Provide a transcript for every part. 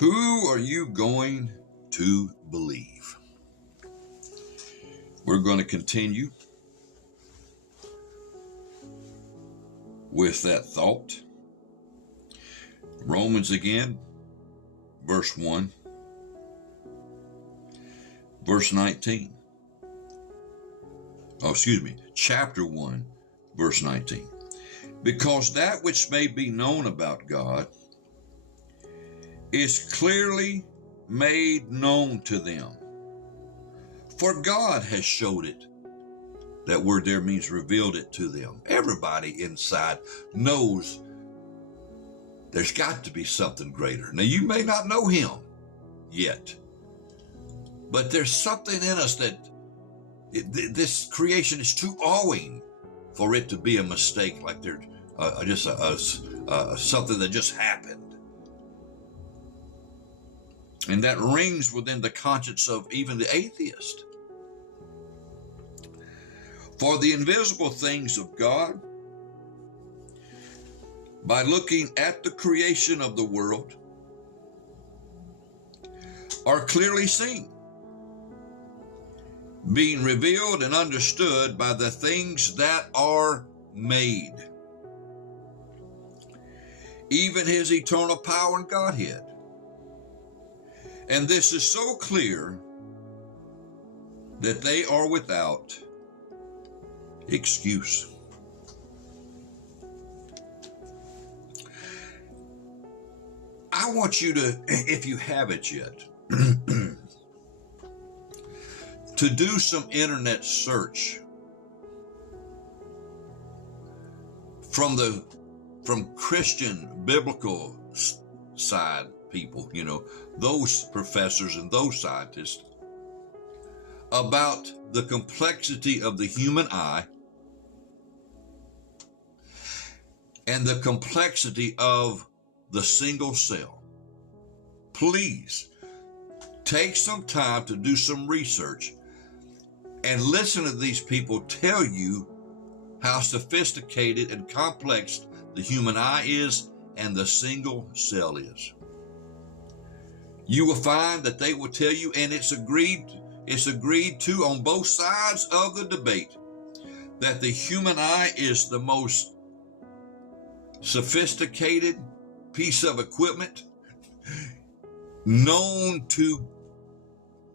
Who are you going to believe? We're going to continue with that thought. Romans again, verse 1, verse 19. Chapter 1, verse 19. Because that which may be known about God is clearly made known to them. For God has showed it. That word there means revealed it to them. Everybody inside knows there's got to be something greater. Now, you may not know him yet, but there's something in us that this creation is too awing for it to be a mistake, like there's just something that just happened. And that rings within the conscience of even the atheist. For the invisible things of God, by looking at the creation of the world, are clearly seen, being revealed and understood by the things that are made, even his eternal power and Godhead. And this is so clear that they are without excuse. I want you to, if you haven't yet, to do some internet search from Christian biblical side people, those professors and those scientists, about the complexity of the human eye and the complexity of the single cell. Please take some time to do some research and listen to these people tell you how sophisticated and complex the human eye is and the single cell is. You will find that they will tell you, and it's agreed to on both sides of the debate, that the human eye is the most sophisticated piece of equipment known to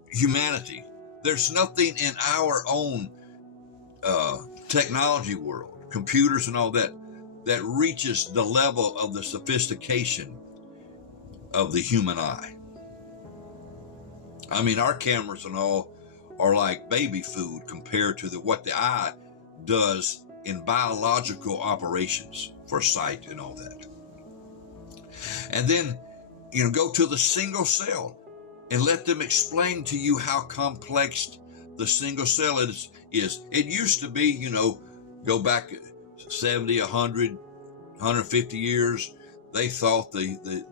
humanity. There's nothing in our own technology world, computers and all that reaches the level of the sophistication of the human eye. I mean, our cameras and all are like baby food compared to what the eye does in biological operations for sight and all that. And then, go to the single cell and let them explain to you how complex the single cell is. It used to be, go back 70, 100, 150 years, they thought the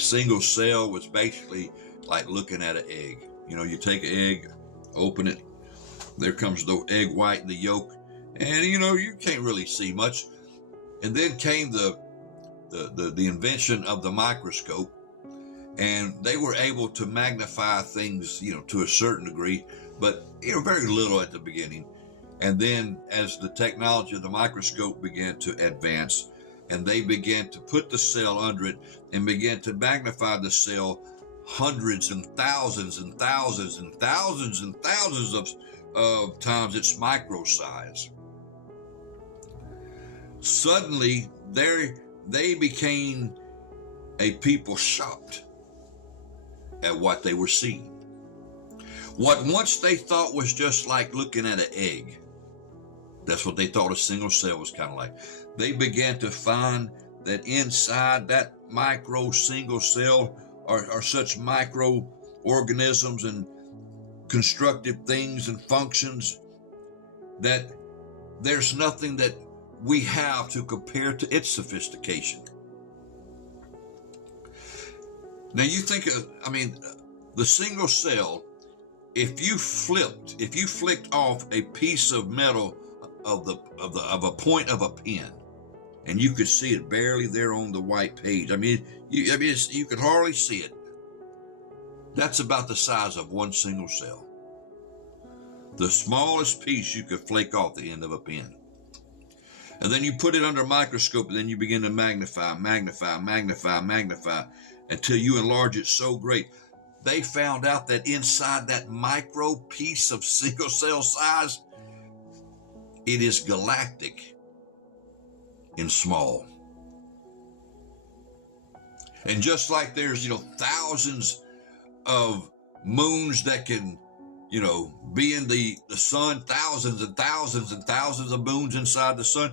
single cell was basically like looking at an egg. You take an egg, open it, there comes the egg white and the yolk, and you can't really see much. And then came the invention of the microscope, and they were able to magnify things, to a certain degree, but very little at the beginning. And then as the technology of the microscope began to advance, and they began to put the cell under it and began to magnify the cell hundreds and thousands and thousands and thousands and thousands of times its micro size. Suddenly, they became a people shocked at what they were seeing. What once they thought was just like looking at an egg, that's what they thought a single cell was kind of like. They began to find that inside that micro single cell are such microorganisms and constructive things and functions that there's nothing that we have to compare to its sophistication. Now you think the single cell, if you flicked off a piece of metal of a point of a pen, and you could see it barely there on the white page. You could hardly see it That's about the size of one single cell. The smallest piece you could flake off the end of a pin. And then you put it under a microscope, and then you begin to magnify until you enlarge it so great. They found out that inside that micro piece of single cell size, it is galactic in small. And just like there's, thousands of moons that can, be in the sun, thousands and thousands and thousands of moons inside the sun,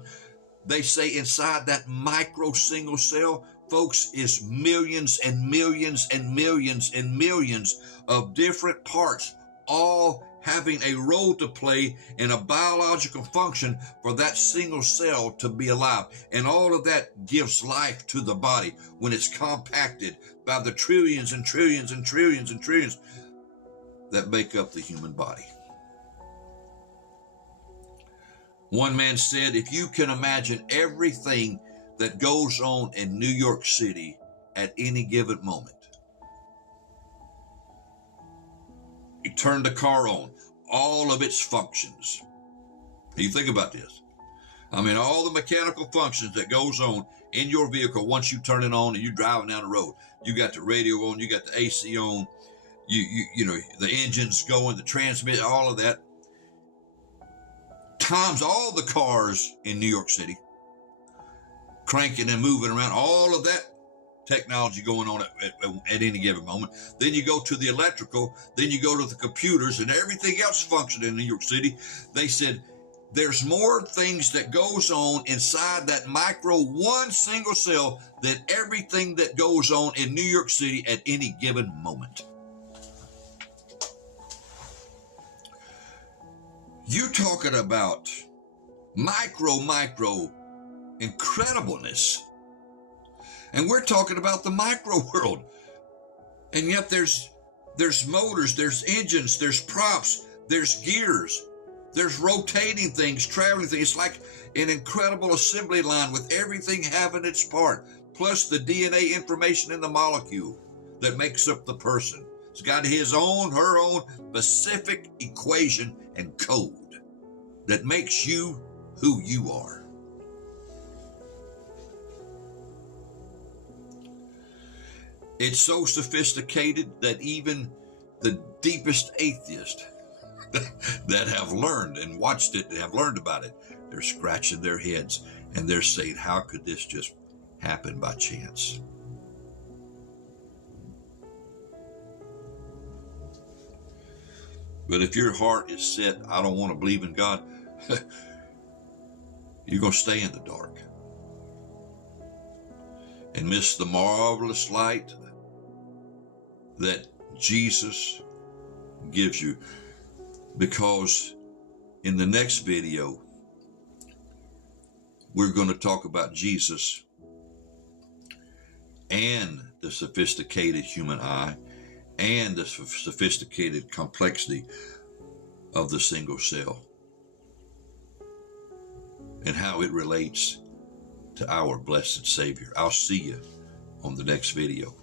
they say inside that micro single cell, folks, is millions and millions and millions and millions of different parts, all having a role to play in a biological function for that single cell to be alive. And all of that gives life to the body when it's compacted by the trillions and trillions and trillions and trillions that make up the human body. One man said, if you can imagine everything that goes on in New York City at any given moment, you turn the car on, all of its functions. You think about this. I mean, all the mechanical functions that goes on in your vehicle once you turn it on and you're driving down the road. You got the radio on, you got the AC on, the engine's going, the transmission, all of that. Times all the cars in New York City, cranking and moving around, all of that technology going on at any given moment. Then you go to the electrical, then you go to the computers and everything else functioning in New York City. They said there's more things that goes on inside that micro one single cell than everything that goes on in New York City at any given moment. You're talking about micro incredibleness. And we're talking about the micro world. And yet there's motors, there's engines, there's props, there's gears, there's rotating things, traveling things. It's like an incredible assembly line with everything having its part, plus the DNA information in the molecule that makes up the person. It's got his own, her own specific equation and code that makes you who you are. It's so sophisticated that even the deepest atheists that have learned and watched it and have learned about it, they're scratching their heads and they're saying, how could this just happen by chance? But if your heart is set, I don't want to believe in God, you're going to stay in the dark and miss the marvelous light that Jesus gives you. Because in the next video, we're going to talk about Jesus and the sophisticated human eye and the sophisticated complexity of the single cell and how it relates to our blessed Savior. I'll see you on the next video.